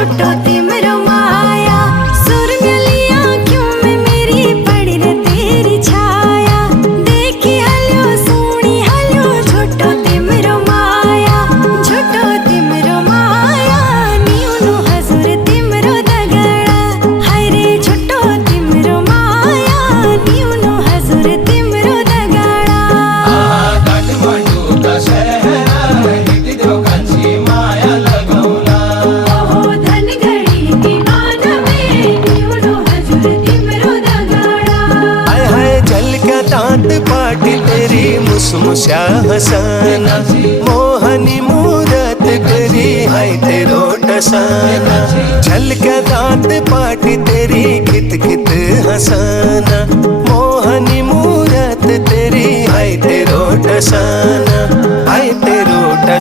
झूठो तिमरो माया। सुरमली आँखों में मेरी पड़ी रे तेरी छाया। देखी हल्यो सोनी हल्यो झूठो तिमरो माया। झूठो तिमरो माया नीनु हजूर तिमरो दगड़ा। हाय रे झूठो तिमरो माया नीनु हजूर तिमरो दगड़ा। काठमांडू का शहर हिट जो कांची माया लगौला। ओहो धन घड़ी दीवान में नीनु हजूर तिमरो दगड़ा। हाय हाय झलका दांत पाटी तेरी मुसमुसा हसाना। मोहनी मूरत करी हाय तेरो टसाना। झलका दांत पाटी